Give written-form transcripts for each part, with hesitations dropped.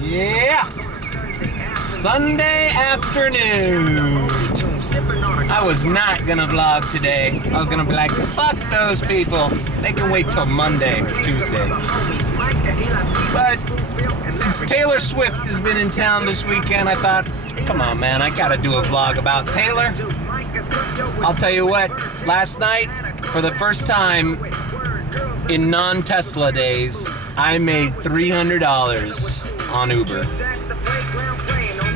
Yeah! Sunday afternoon. I was not gonna vlog today. I was gonna be like, fuck those people. They can wait till Monday or Tuesday. But since Taylor Swift has been in town this weekend, I thought, come on man, I gotta do a vlog about Taylor. I'll tell you what, last night, for the first time in non-Tesla days, I made $300 on Uber.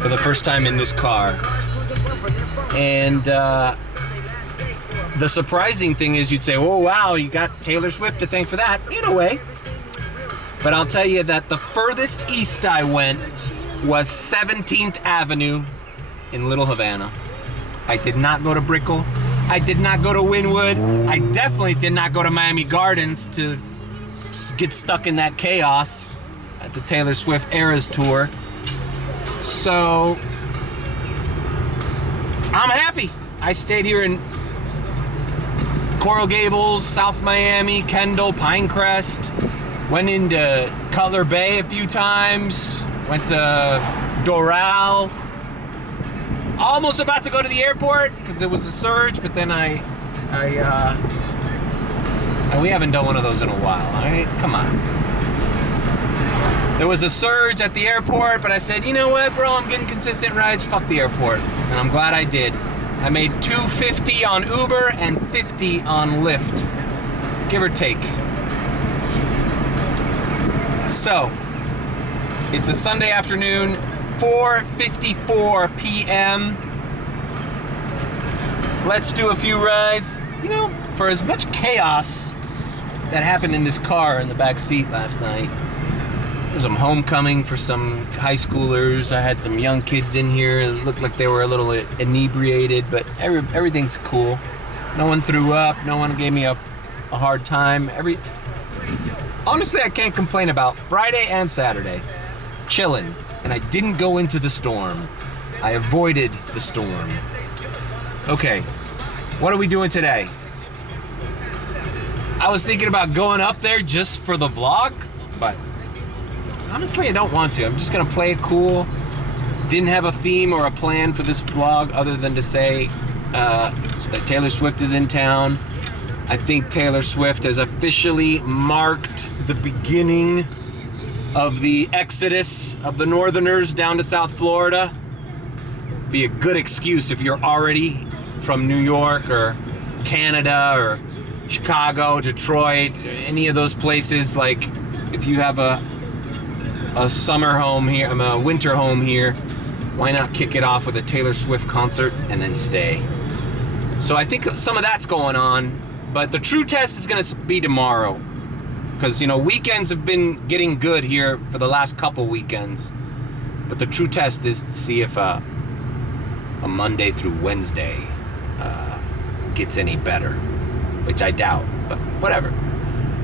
For the first time in this car. And the surprising thing is you'd say, oh wow, you got Taylor Swift to thank for that, in a way. But I'll tell you that the furthest east I went was 17th Avenue in Little Havana. I did not go to Brickell. I did not go to Wynwood. I definitely did not go to Miami Gardens to get stuck in that chaos at the Taylor Swift Eras Tour. So, I'm happy. I stayed here in Coral Gables, South Miami, Kendall, Pinecrest. Went into Cutler Bay a few times. Went to Doral. Almost about to go to the airport because there was a surge, but then we haven't done one of those in a while, all right? Come on. There was a surge at the airport, but I said, you know what, bro, I'm getting consistent rides, fuck the airport. And I'm glad I did. I made $2.50 on Uber and $50 on Lyft, give or take. So, it's a Sunday afternoon, 4:54 p.m. Let's do a few rides. You know, for as much chaos that happened in this car in the back seat last night, there was some homecoming for some high schoolers. I had some young kids in here. It looked like they were a little inebriated, but everything's cool. No one threw up. No one gave me a hard time. Honestly, I can't complain about Friday and Saturday. Chilling. And I didn't go into the storm. I avoided the storm. Okay, what are we doing today? I was thinking about going up there just for the vlog, but honestly, I don't want to. I'm just gonna play it cool. Didn't have a theme or a plan for this vlog other than to say that Taylor Swift is in town. I think Taylor Swift has officially marked the beginning of the exodus of the Northerners down to South Florida. Be a good excuse if you're already from New York or Canada or Chicago, Detroit, any of those places. Like, if you have a summer home here, a winter home here, why not kick it off with a Taylor Swift concert and then stay? So I think some of that's going on, but the true test is gonna be tomorrow. Because, you know, weekends have been getting good here for the last couple weekends. But the true test is to see if a Monday through Wednesday gets any better. Which I doubt, but whatever.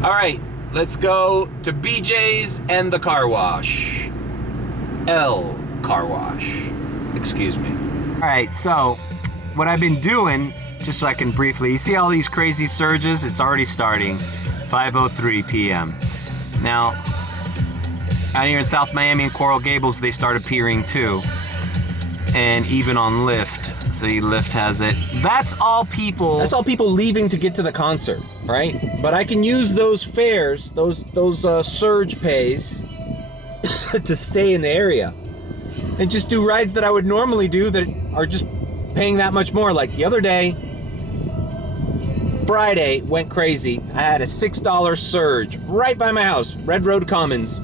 All right, let's go to BJ's and the car wash. L car wash. Excuse me. All right, so what I've been doing, just so I can briefly, you see all these crazy surges? It's already starting. 5:03 p.m. Now, out here in South Miami and Coral Gables, they start appearing too. And even on Lyft. See, Lyft has it. That's all people leaving to get to the concert, right? But I can use those fares, those surge pays to stay in the area. And just do rides that I would normally do that are just paying that much more. Like the other day, Friday went crazy. I had a $6 surge right by my house, Red Road Commons,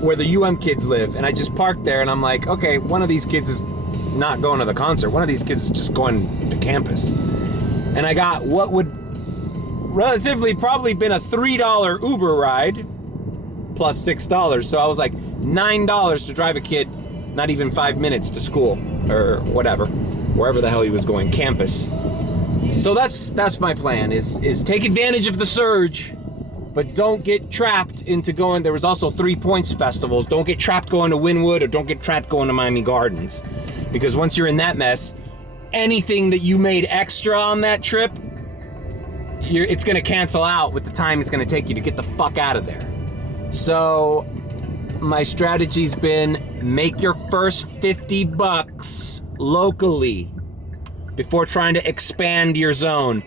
where the UM kids live. And I just parked there and I'm like, okay, one of these kids is not going to the concert. One of these kids is just going to campus. And I got what would relatively probably been a $3 Uber ride plus $6. So I was like $9 to drive a kid not even 5 minutes to school or whatever, wherever the hell he was going, campus. So that's my plan, is take advantage of the surge, but don't get trapped into going. There was also 3 Points festivals. Don't get trapped going to Wynwood, or don't get trapped going to Miami Gardens. Because once you're in that mess, anything that you made extra on that trip it's gonna cancel out with the time it's gonna take you to get the fuck out of there. So my strategy's been make your first 50 bucks locally before trying to expand your zone.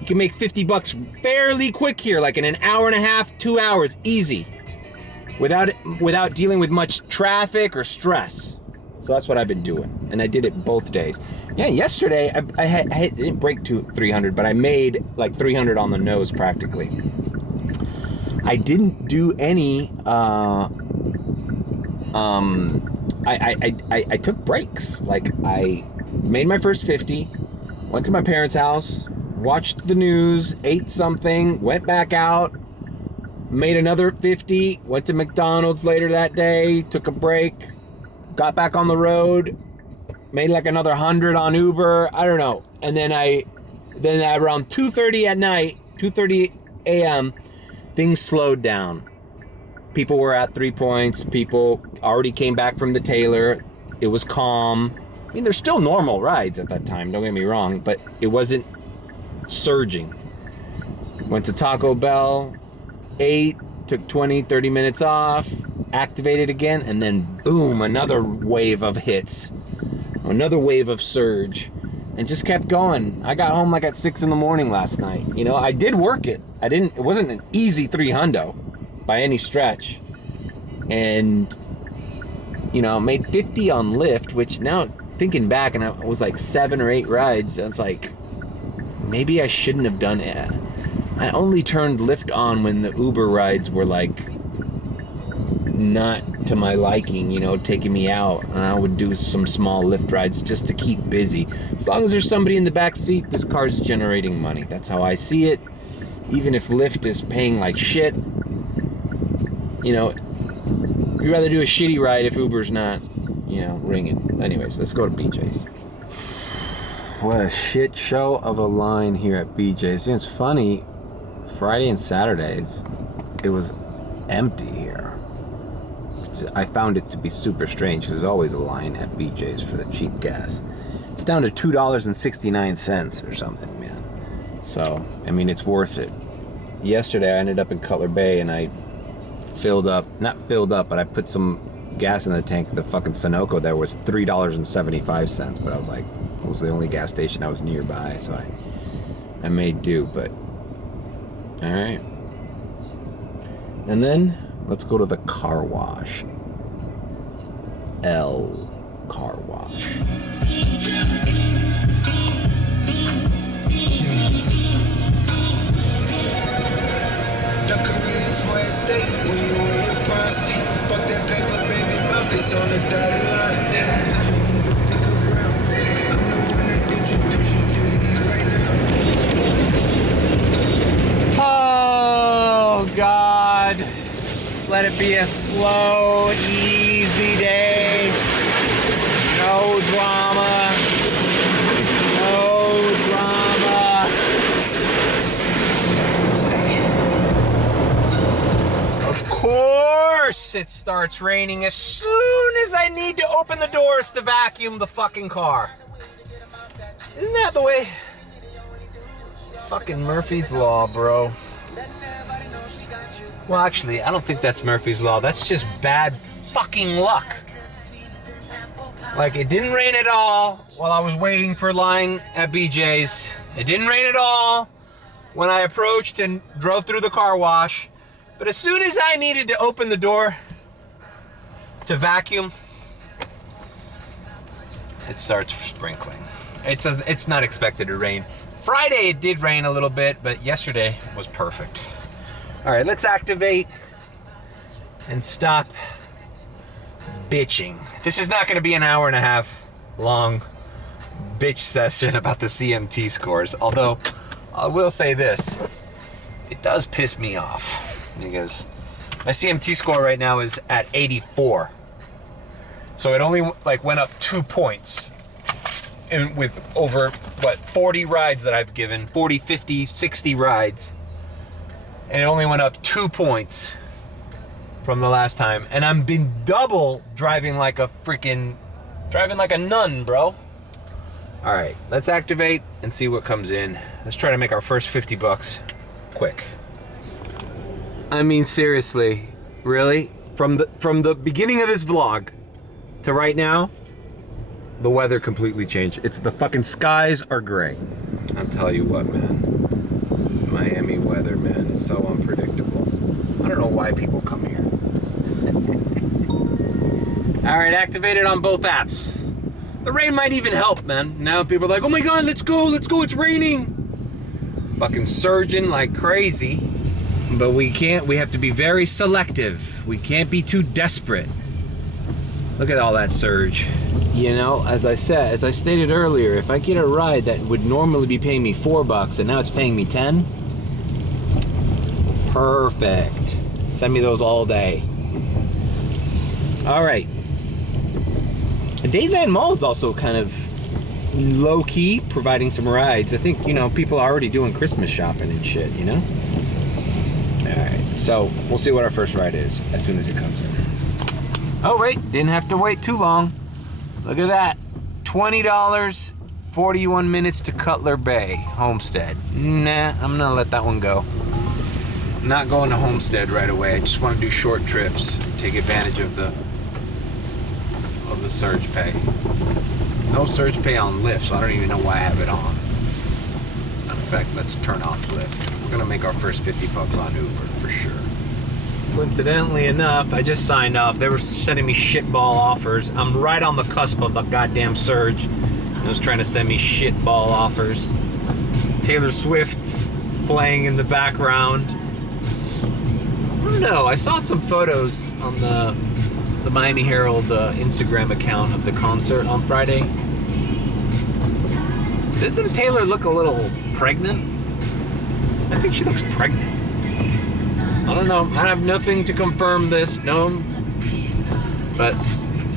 You can make 50 bucks fairly quick here, like in an hour and a half, 2 hours, easy, without dealing with much traffic or stress. So that's what I've been doing, and I did it both days. Yeah, yesterday I didn't break 300, but I made like 300 on the nose practically. I didn't do any. I took breaks. Like I made my first 50, went to my parents' house, watched the news, ate something, went back out, made another 50, went to McDonald's later that day, took a break, got back on the road, made like another 100 on Uber, I don't know. And then around 2:30 at night, 2:30 a.m., things slowed down. People were at 3 points, people already came back from the Taylor, it was calm. I mean, there's still normal rides at that time, don't get me wrong, but it wasn't surging. Went to Taco Bell, ate, took 20, 30 minutes off, activated again, and then boom, another wave of hits, another wave of surge, and just kept going. I got home like at 6 in the morning last night. You know, I did work it. It wasn't an easy 300 by any stretch. And, you know, made 50 on Lyft, which now thinking back, and it was like 7 or 8 rides, it's like, maybe I shouldn't have done it. I only turned Lyft on when the Uber rides were like not to my liking, you know, taking me out, and I would do some small Lyft rides just to keep busy. As long as there's somebody in the back seat, this car's generating money. That's how I see it. Even if Lyft is paying like shit, you know, you'd rather do a shitty ride if Uber's not, you know, ringing. Anyways, let's go to BJ's. What a shit show of a line here at BJ's. It's funny, Friday and Saturdays, it was empty here. I found it to be super strange because there's always a line at BJ's for the cheap gas. It's down to $2.69 or something, man. So, I mean, it's worth it. Yesterday, I ended up in Cutler Bay and I not filled up, but I put some gas in the tank. The fucking Sunoco there was $3.75, but I was like, it was the only gas station I was nearby, so I made do, but all right. And then let's go to the car wash. Car Wash. The career's my estate when you in your prime. Fuck that paper, baby, my face on the dotted line. I show you the bigger ground. I'm the one that introduced you to you right now. Oh, God. Just let it be a slow, easy day. No drama. No drama. Of course it starts raining as soon as I need to open the doors to vacuum the fucking car. Isn't that the way? Fucking Murphy's Law, bro. Well, actually, I don't think that's Murphy's Law. That's just bad fucking luck. Like, it didn't rain at all while I was waiting for line at BJ's. It didn't rain at all when I approached and drove through the car wash. But as soon as I needed to open the door to vacuum, it starts sprinkling. It's not expected to rain. Friday it did rain a little bit, but yesterday was perfect. All right, let's activate and stop bitching. This is not going to be an hour and a half long bitch session about the CMT scores, although I will say this, it does piss me off because my CMT score right now is at 84. So it only went up 2 points and with over 40 rides that I've given, 40, 50, 60 rides. And it only went up 2 points from the last time. And I'm been double driving like a nun, bro. All right, let's activate and see what comes in. Let's try to make our first 50 bucks quick. I mean, seriously, really? From the beginning of this vlog to right now, the weather completely changed. It's the fucking skies are gray. I'll tell you what, man. Miami weather, man, is so unpredictable. I don't know why people come here. All right, activated on both apps. The rain might even help, man. Now people are like, oh my God, let's go, it's raining. Fucking surging like crazy. But we have to be very selective. We can't be too desperate. Look at all that surge. You know, as I stated earlier, if I get a ride that would normally be paying me $4 and now it's paying me 10, perfect. Send me those all day. All right. Dadeland Mall is also kind of low-key providing some rides. I think, you know, people are already doing Christmas shopping and shit, you know? All right, so we'll see what our first ride is as soon as it comes in. Oh, wait, didn't have to wait too long. Look at that. $20, 41 minutes to Cutler Bay, Homestead. Nah, I'm gonna let that one go. I'm not going to Homestead right away. I just want to do short trips, take advantage of the surge pay. No surge pay on Lyft, so I don't even know why I have it on. In fact, let's turn off Lyft. We're gonna make our first 50 bucks on Uber for sure. Coincidentally enough, I just signed off. They were sending me shitball offers. I'm right on the cusp of the goddamn surge. It was trying to send me shitball offers. Taylor Swift playing in the background. I don't know. I saw some photos on the Miami Herald Instagram account of the concert on Friday. Doesn't Taylor look a little pregnant? I think she looks pregnant. I don't know. I have nothing to confirm this, no. But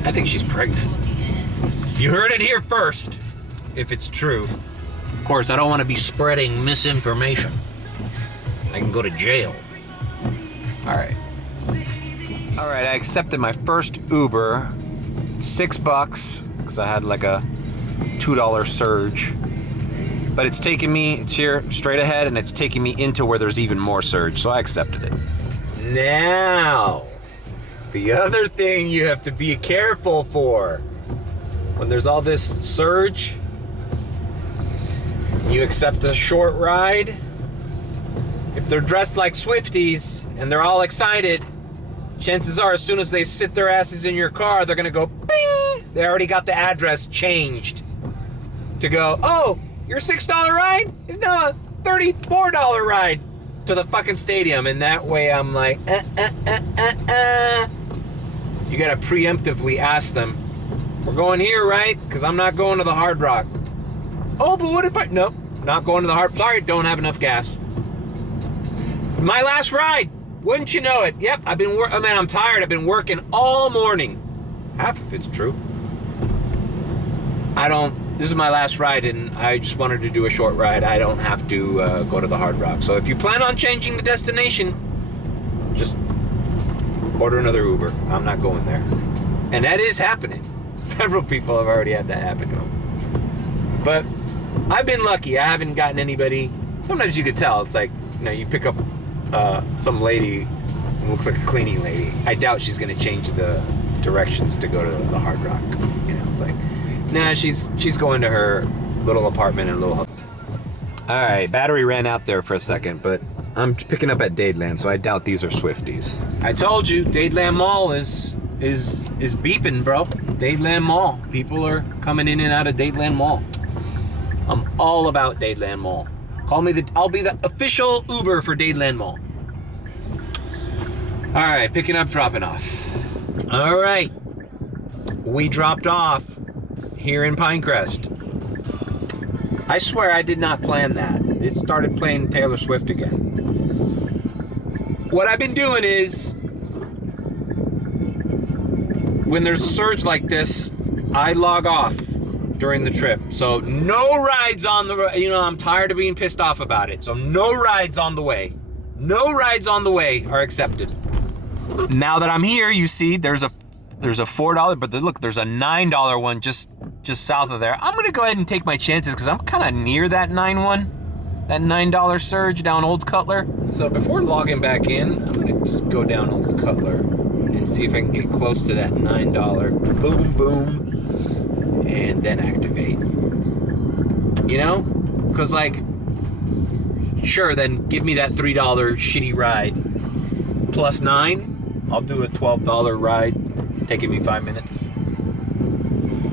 I think she's pregnant. You heard it here first, if it's true. Of course, I don't want to be spreading misinformation. I can go to jail. All right, I accepted my first Uber, $6, because I had like a $2 surge. But it's here straight ahead, and it's taking me into where there's even more surge, so I accepted it. Now, the other thing you have to be careful for, when there's all this surge, you accept a short ride, if they're dressed like Swifties, and they're all excited, chances are as soon as they sit their asses in your car, they're gonna go, bing! They already got the address changed to go, oh, your $6 ride is now a $34 ride to the fucking stadium. And that way I'm like, You gotta preemptively ask them, we're going here, right? Because I'm not going to the Hard Rock. Oh, but what if nope, not going to the Hard, sorry, don't have enough gas. My last ride, wouldn't you know it? Yep, I'm tired, I've been working all morning. Half of it's true. This is my last ride, and I just wanted to do a short ride. I don't have to go to the Hard Rock. So if you plan on changing the destination, just order another Uber. I'm not going there. And that is happening. Several people have already had that happen to them. But I've been lucky. I haven't gotten anybody. Sometimes you could tell. It's like, you know, you pick up some lady who looks like a cleaning lady. I doubt she's going to change the directions to go to the Hard Rock. You know, it's like, nah, she's going to her little apartment in a little. All right, battery ran out there for a second, but I'm picking up at Dadeland, so I doubt these are Swifties. I told you, Dadeland Mall is beeping, bro. Dadeland Mall. People are coming in and out of Dadeland Mall. I'm all about Dadeland Mall. I'll be the official Uber for Dadeland Mall. All right, picking up, dropping off. All right, we dropped off here in Pinecrest. I swear I did not plan that. It started playing Taylor Swift again. What I've been doing is, when there's a surge like this, I log off during the trip. So no rides on the, I'm tired of being pissed off about it. So no rides on the way. No rides on the way are accepted. Now that I'm here, you see there's There's a $4, but look, there's a $9 one just south of there. I'm gonna go ahead and take my chances because I'm kind of near that that $9 surge down Old Cutler. So before logging back in, I'm gonna just go down Old Cutler and see if I can get close to that $9. Boom, boom, and then activate. You know, because like, sure, then give me that $3 shitty ride plus 9. I'll do a $12 ride, taking me 5 minutes.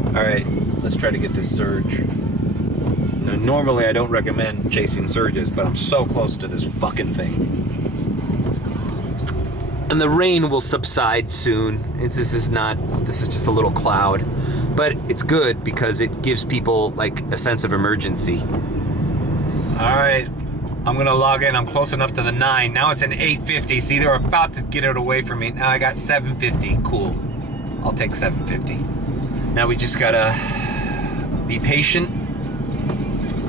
All right, let's try to get this surge. Now, normally I don't recommend chasing surges, but I'm so close to this fucking thing. And the rain will subside soon. This is just a little cloud. But it's good because it gives people like a sense of emergency. All right. I'm gonna log in. I'm close enough to the 9. Now it's an 850. See, they're about to get it away from me. Now I got 750. Cool. I'll take 750. Now we just gotta be patient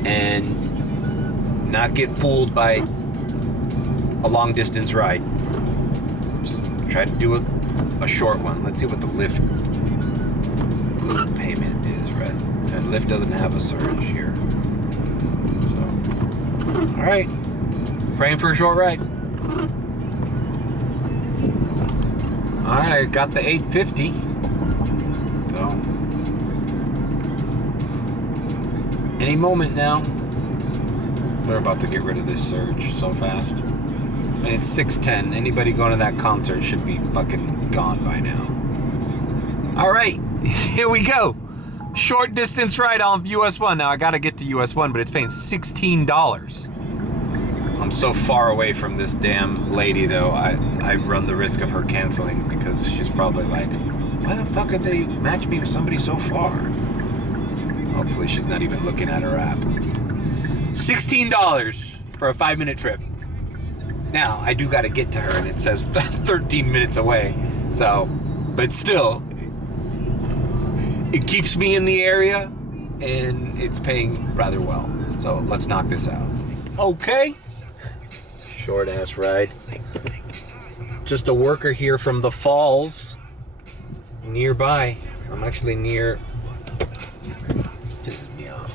and not get fooled by a long distance ride. Just try to do a short one. Let's see what the Lyft payment is, right? And Lyft doesn't have a surge here. All right, praying for a short ride. All right, got the 850. So, any moment now, they're about to get rid of this surge so fast. And it's 6:10. Anybody going to that concert should be fucking gone by now. All right, here we go. Short distance ride on US 1. Now I gotta get to US 1, but it's paying $16. I'm so far away from this damn lady though, I run the risk of her canceling because she's probably like, why the fuck did they match me with somebody so far? Hopefully she's not even looking at her app. $16 for a 5-minute trip. Now, I do gotta get to her and it says 13 minutes away, so, but still, it keeps me in the area and it's paying rather well. So let's knock this out. Okay. Short ass ride. Just a worker here from the falls nearby. I'm actually near, pisses me off.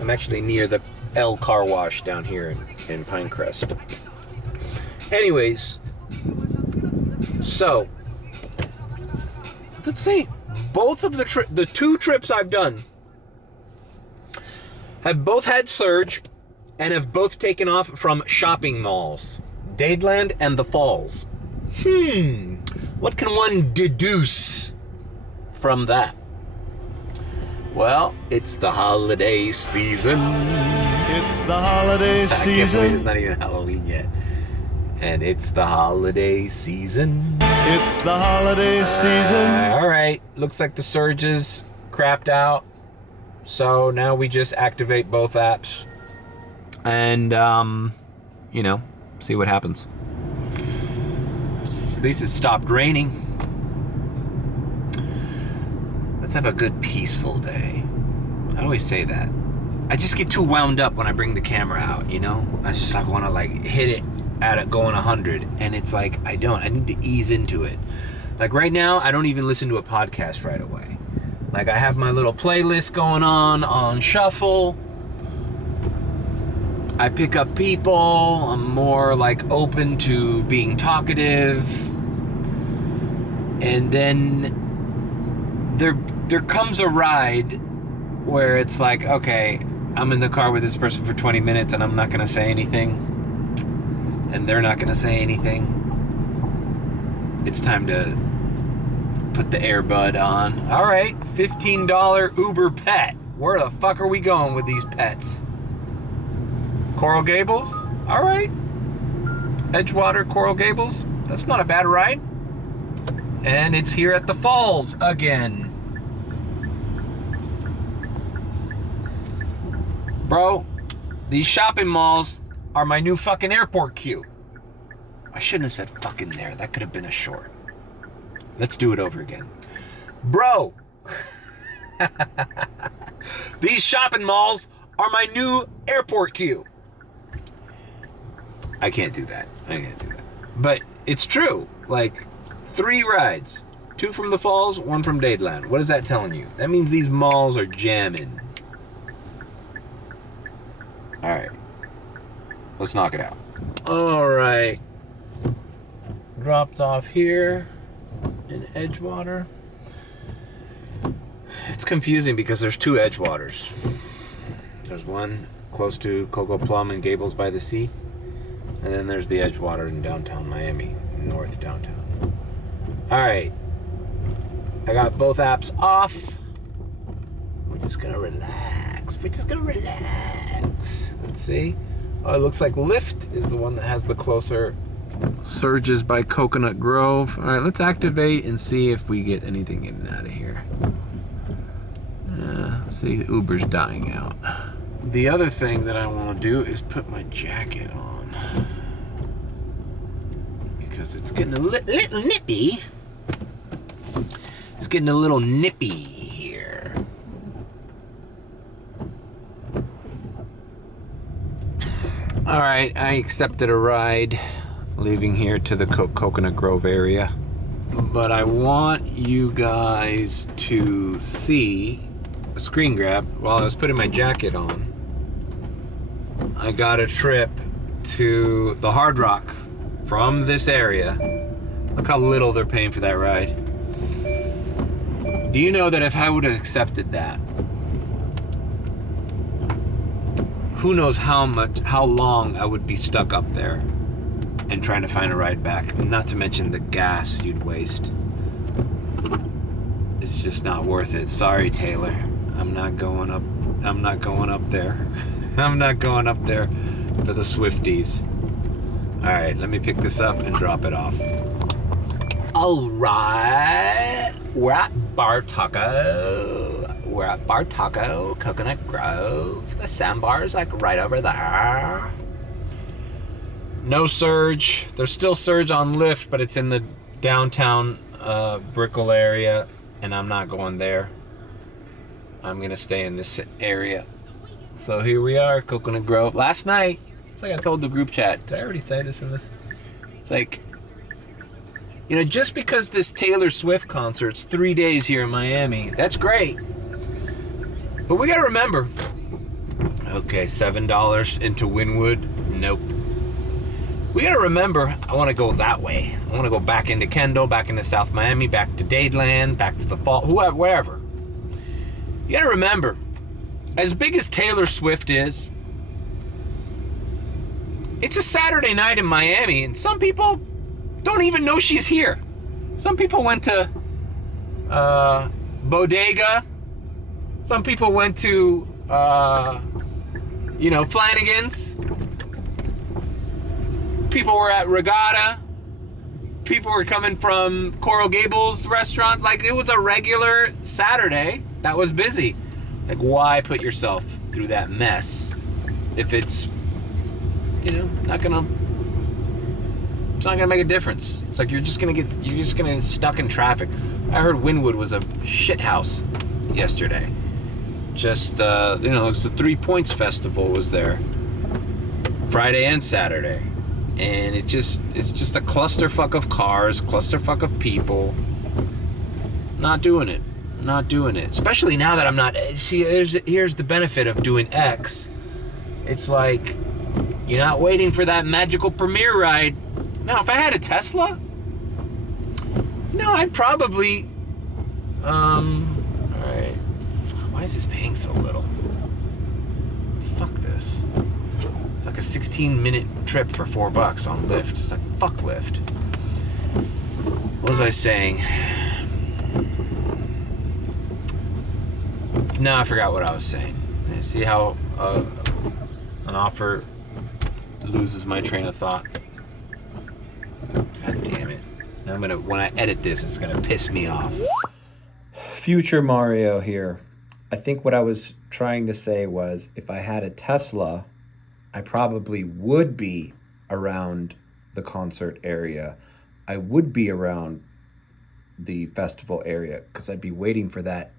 I'm actually near the L car wash down here in Pinecrest. Anyways, so let's see. Both of the 2 trips I've done have both had surge and have both taken off from shopping malls. Dadeland and the Falls. What can one deduce from that? Well, it's the holiday season. It's the holiday season. I can't believe it's not even Halloween yet. And it's the holiday season. It's the holiday season. All right, looks like the surges crapped out. So now we just activate both apps and, you know, see what happens. At least it stopped raining. Let's have a good, peaceful day. I always say that. I just get too wound up when I bring the camera out, you know? I just like want to like hit it at it going 100, and it's like I need to ease into it. Like right now, I don't even listen to a podcast right away. Like I have my little playlist going on shuffle. I pick up people. I'm more like open to being talkative. And then there comes a ride where it's like, okay, I'm in the car with this person for 20 minutes and I'm not gonna say anything. And they're not gonna say anything. It's time to put the earbud on. All right, $15 Uber pet. Where the fuck are we going with these pets? Coral Gables? All right. Edgewater, Coral Gables. That's not a bad ride. And it's here at the falls again. Bro, these shopping malls are my new fucking airport queue. I shouldn't have said fucking there. That could have been a short. Let's do it over again. Bro, these shopping malls are my new airport queue. I can't do that. But it's true. Like 3 rides. 2 from the Falls, 1 from Dadeland. What is that telling you? That means these malls are jamming. All right. Let's knock it out. All right. Dropped off here in Edgewater. It's confusing because there's 2 Edgewaters. There's one close to Cocoa Plum and Gables by the Sea. And then there's the Edgewater in downtown Miami, north downtown. All right. I got both apps off. We're just gonna relax. We're just gonna relax. Let's see. Oh, it looks like Lyft is the one that has the closer surges by Coconut Grove. All right, let's activate and see if we get anything in and out of here. Let's see, Uber's dying out. The other thing that I want to do is put my jacket on because it's getting a little nippy. It's getting a little nippy here. All right, I accepted a ride leaving here to the Coconut Grove area. But I want you guys to see a screen grab. While I was putting my jacket on, I got a trip to the Hard Rock from this area. Look how little they're paying for that ride. Do you know that if I would have accepted that, who knows how long I would be stuck up there and trying to find a ride back, not to mention the gas you'd waste. It's just not worth it. Sorry, Taylor. I'm not going up there. I'm not going up there for the Swifties. All right, let me pick this up and drop it off. All right, we're at Bar Taco. We're at Bar Taco, Coconut Grove. The sandbar's like right over there. No surge. There's still surge on Lyft, but it's in the downtown Brickell area, and I'm not going there. I'm gonna stay in this area. So here we are, Coconut Grove. Last night, it's like I told the group chat. Did I already say this in this? It's like, you know, just because this Taylor Swift concert's 3 days here in Miami, that's great. But we gotta remember, okay, $7 into Wynwood, nope. We gotta remember, I wanna go that way. I wanna go back into Kendall, back into South Miami, back to Dadeland, back to the Fall, whoever, wherever. You gotta remember, as big as Taylor Swift is, it's a Saturday night in Miami, and some people don't even know she's here. Some people went to Bodega. Some people went to, Flanagan's. People were at Regatta. People were coming from Coral Gables restaurant. Like, it was a regular Saturday that was busy. Like, why put yourself through that mess if it's, it's not gonna make a difference. It's like you're just gonna get stuck in traffic. I heard Wynwood was a shit house yesterday. Just it's the 3 Points Festival was there Friday and Saturday, and it's just a clusterfuck of cars, clusterfuck of people. Not doing it. Especially now that I'm not. See, here's the benefit of doing X. It's like you're not waiting for that magical premiere ride. Now, if I had a Tesla, I'd probably. All right. Why is this paying so little? Fuck this. It's like a 16-minute trip for $4 on Lyft. It's like, fuck Lyft. What was I saying? No, I forgot what I was saying. You see how an offer loses my train of thought? God damn it. Now when I edit this, it's gonna piss me off. Future Mario here. I think what I was trying to say was, if I had a Tesla, I probably would be around the concert area. I would be around the festival area because I'd be waiting for that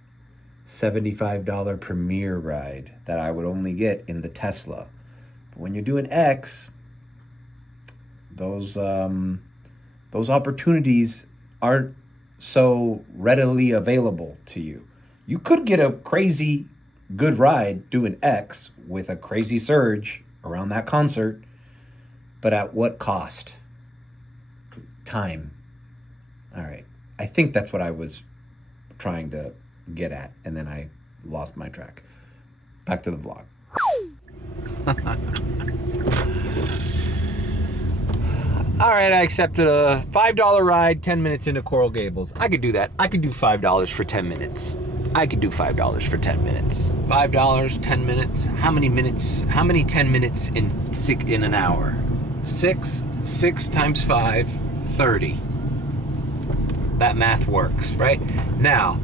$75 premiere ride that I would only get in the Tesla. But when you're doing X, those opportunities aren't so readily available to you. You could get a crazy good ride doing X with a crazy surge around that concert, but at what cost? Time. All right. I think that's what I was trying to get at, and then I lost my track. Back to the vlog. All right, I accepted a $5 ride 10 minutes into Coral Gables. I could do that. I could do $5 for 10 minutes. I could do $5 for 10 minutes. $5, 10 minutes. How many minutes? How many 10 minutes in an hour? 6 times 5, 30. That math works, right? Now,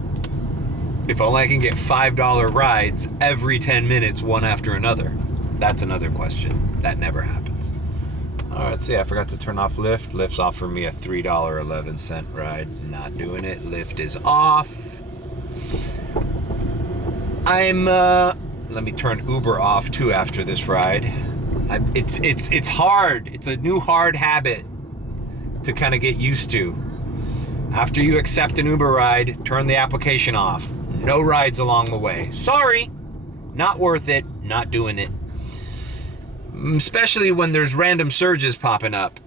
if only I can get $5 rides every 10 minutes, one after another. That's another question. That never happens. All right, let's see. I forgot to turn off Lyft. Lyft's offering me a $3.11 ride. Not doing it. Lyft is off. Let me turn Uber off too after this ride. It's hard. It's a new hard habit to kind of get used to. After you accept an Uber ride, turn the application off. No rides along the way. Sorry, not worth it. Not doing it. Especially when there's random surges popping up.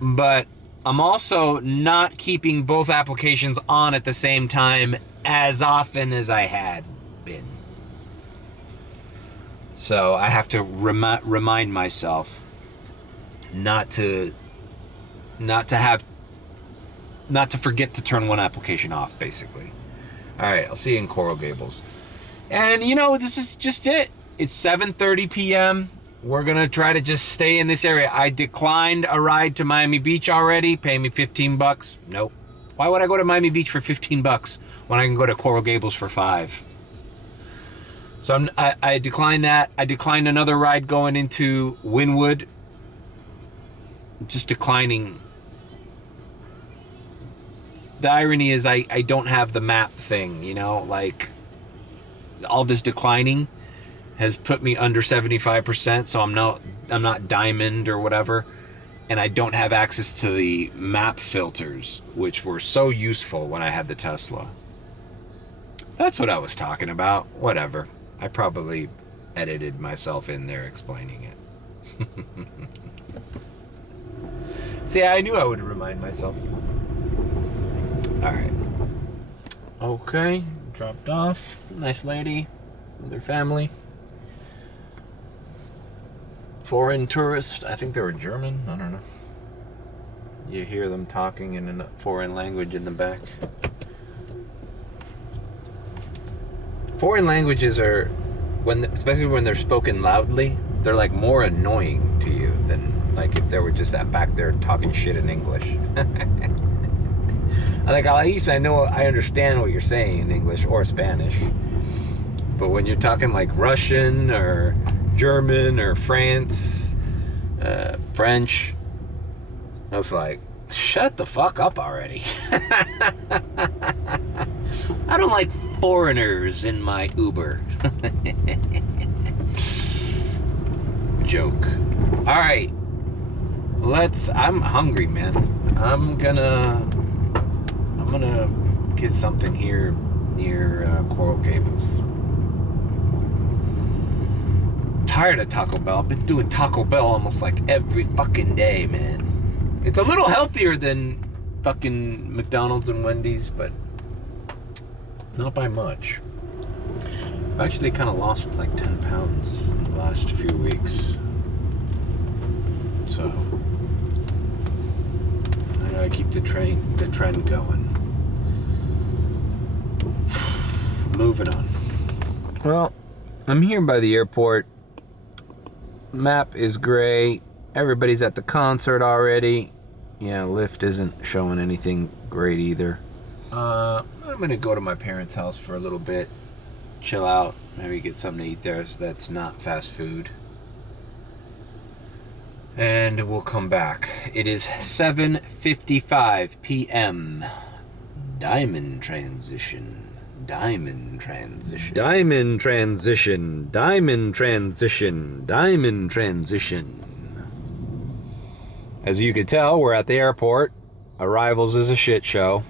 But I'm also not keeping both applications on at the same time as often as I had been. So I have to remind myself not to forget to turn one application off, basically. All right, I'll see you in Coral Gables. And this is just it. It's 7:30 p.m. We're gonna try to just stay in this area. I declined a ride to Miami Beach already. Pay me $15. Nope. Why would I go to Miami Beach for $15 when I can go to Coral Gables for $5? So I declined that. I declined another ride going into Wynwood. Just declining. The irony is I don't have the map thing, like all this declining has put me under 75%, so I'm not diamond or whatever, and I don't have access to the map filters, which were so useful when I had the Tesla. That's what I was talking about. Whatever. I probably edited myself in there explaining it. See, I knew I would remind myself. All right. Okay, dropped off. Nice lady with her family. Foreign tourists. I think they were German. I don't know. You hear them talking in a foreign language in the back. Foreign languages are, especially when they're spoken loudly, they're like more annoying to you than like if they were just back there talking shit in English. Like, at least I understand what you're saying in English or Spanish. But when you're talking like Russian or German or French, I was like, shut the fuck up already. I don't like foreigners in my Uber. Joke. All right. I'm hungry, man. I'm gonna get something here near Coral Gables. Tired of Taco Bell. I've been doing Taco Bell almost like every fucking day, man. It's a little healthier than fucking McDonald's and Wendy's, but not by much. I've actually kind of lost like 10 pounds in the last few weeks. So I gotta keep the trend going. Moving on. Well, I'm here by the airport. Map is great. Everybody's at the concert already. Yeah, Lyft isn't showing anything great either. I'm gonna go to my parents' house for a little bit, chill out, maybe get something to eat there so that's not fast food. And we'll come back. It is 7:55 p.m. Diamond transition. Diamond transition. Diamond transition. Diamond transition. Diamond transition. As you can tell, we're at the airport. Arrivals is a shit show.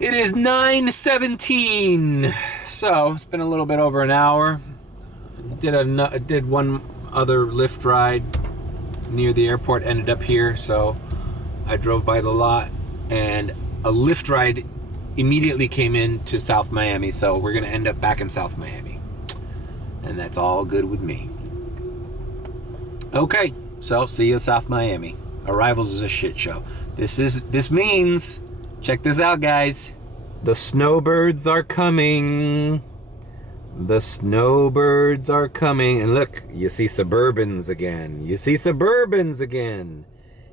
It is 9:17, so it's been a little bit over an hour. Did one other Lyft ride near the airport, ended up here, so I drove by the lot, and a Lyft ride immediately came in to South Miami, so we're gonna end up back in South Miami, and that's all good with me. Okay, so see you in South Miami. Arrivals is a shit show. This means, check this out, guys. The snowbirds are coming. The snowbirds are coming. And look, you see Suburbans again. You see Suburbans again.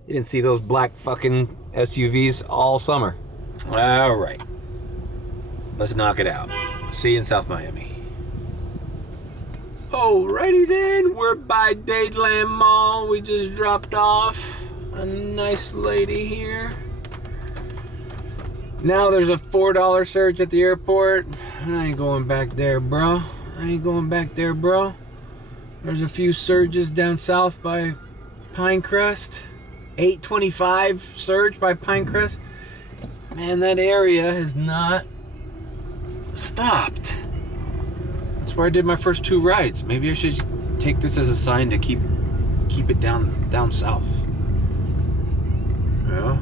You didn't see those black fucking SUVs all summer. All right. Let's knock it out. See you in South Miami. Alrighty then, we're by Dadeland Mall. We just dropped off a nice lady here. Now there's a $4 surge at the airport. I ain't going back there, bro. There's a few surges down south by Pinecrest. $8.25 surge by Pinecrest. Man, that area has not stopped. That's where I did my first 2 rides. Maybe I should take this as a sign to keep it down south. Well,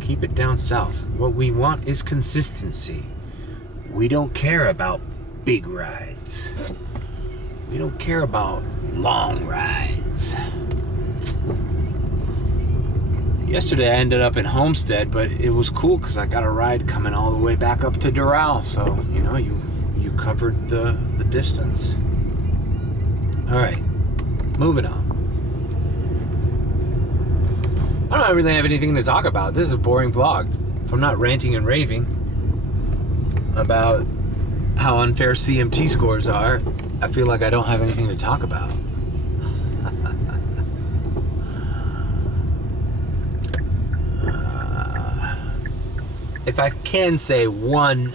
keep it down south. What we want is consistency. We don't care about big rides. We don't care about long rides. Yesterday I ended up in Homestead, but it was cool because I got a ride coming all the way back up to Doral. So, you know, you covered the distance. All right, moving on. I don't really have anything to talk about. This is a boring vlog. If I'm not ranting and raving about how unfair CMT scores are, I feel like I don't have anything to talk about. If I can say one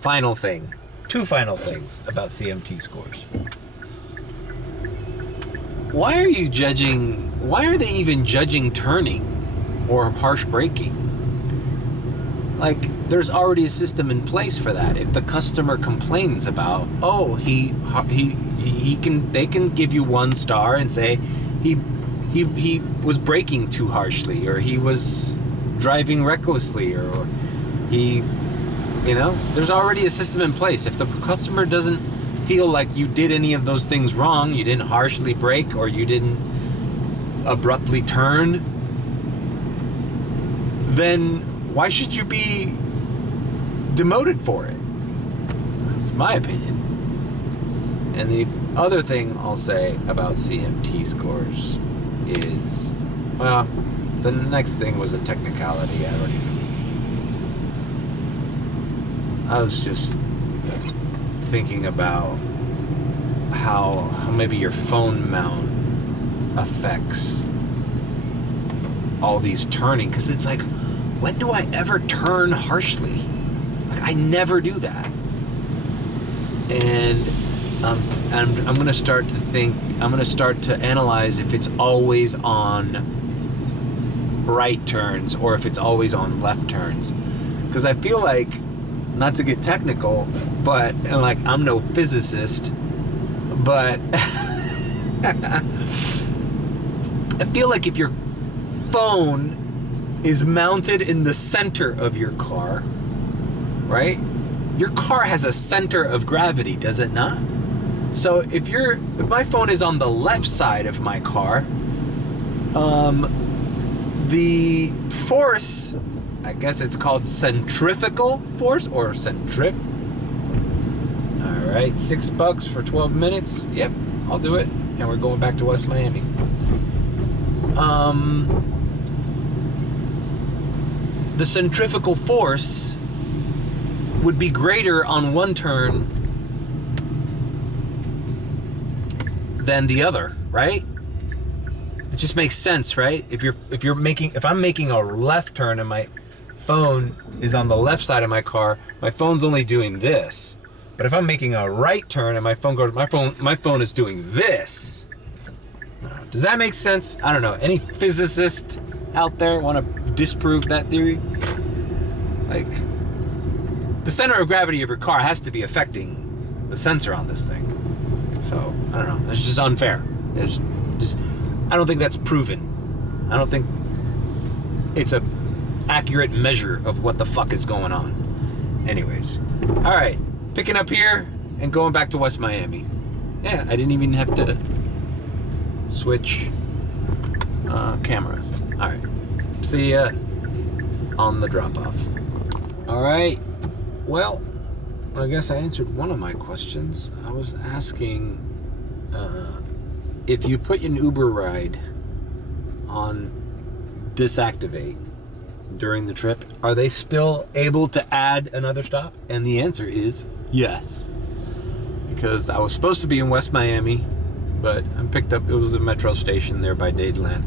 final thing, 2 final things about CMT scores. Why are they even judging turning or harsh braking? Like, there's already a system in place for that. If the customer complains about, oh, they can give you 1 star and say he was braking too harshly, or he was driving recklessly, or he, you know, there's already a system in place. If the customer doesn't feel like you did any of those things wrong, you didn't harshly brake, or you didn't abruptly turn, then why should you be demoted for it? That's my opinion. And the other thing I'll say about CMT scores is, well, the next thing was a technicality. I was just thinking about how maybe your phone mount affects all these turning, because it's like, when do I ever turn harshly? Like, I never do that. And I'm gonna start to analyze if it's always on right turns or if it's always on left turns, because I feel like, not to get technical, but, and like, I'm no physicist, but I feel like if your phone is mounted in the center of your car, right? Your car has a center of gravity, does it not? So if my phone is on the left side of my car, the force, I guess it's called centrifugal force, or All right, $6 for 12 minutes. Yep, I'll do it. And we're going back to West Miami. The centrifugal force would be greater on one turn than the other, right? It just makes sense, right? If I'm making a left turn and my phone is on the left side of my car, my phone's only doing this. But if I'm making a right turn and my phone is doing this. Does that make sense? I don't know. Any physicist out there want to disprove that theory? Like, the center of gravity of your car has to be affecting the sensor on this thing. So, I don't know. It's just unfair. It's just, I don't think that's proven. I don't think it's a accurate measure of what the fuck is going on. Anyways. Alright. Picking up here and going back to West Miami. Yeah, I didn't even have to switch camera. Alright. See ya on the drop-off. Alright. Well, I guess I answered one of my questions. I was asking if you put an Uber ride on disactivate during the trip, are they still able to add another stop? And the answer is yes. Because I was supposed to be in West Miami, but I picked up, it was a metro station there by Dadeland,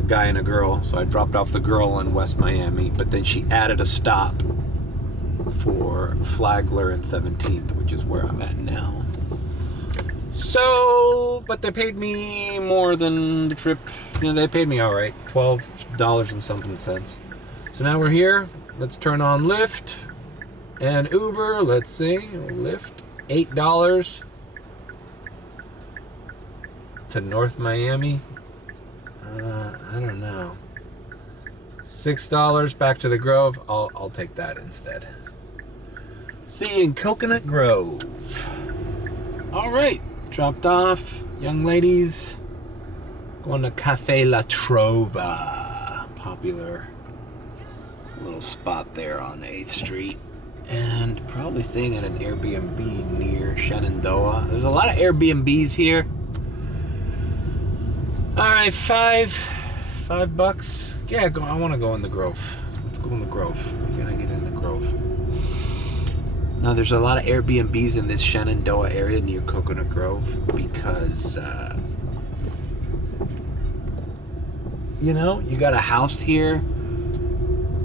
a guy and a girl, so I dropped off the girl in West Miami, but then she added a stop for Flagler and 17th, which is where I'm at now. So, but they paid me more than the trip. You know, they paid me all right, $12 and something cents. So now we're here. Let's turn on Lyft and Uber. Let's see, Lyft, $8 to North Miami. I don't know. $6 back to the Grove. I'll take that instead. See you in Coconut Grove. All right, dropped off, young ladies. Going to Cafe La Trova, popular little spot there on 8th Street, and probably staying at an Airbnb near Shenandoah. There's a lot of Airbnbs here. All right, $5. Yeah, I want to go in the Grove. Let's go in the Grove. We're gonna get in the Grove. Now, there's a lot of Airbnbs in this Shenandoah area near Coconut Grove because, you know, you got a house here.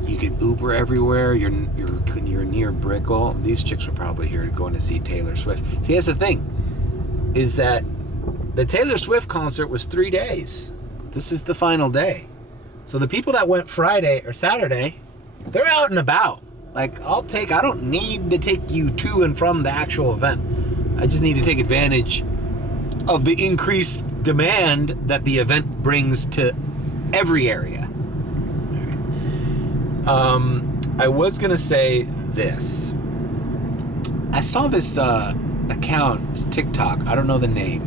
You can Uber everywhere. You're near Brickell. These chicks are probably here going to see Taylor Swift. See, that's the thing, is that the Taylor Swift concert was 3 days. This is the final day. So the people that went Friday or Saturday, they're out and about. Like, I don't need to take you to and from the actual event. I just need to take advantage of the increased demand that the event brings to every area. I was gonna say this. I saw this account, it's TikTok. I don't know the name,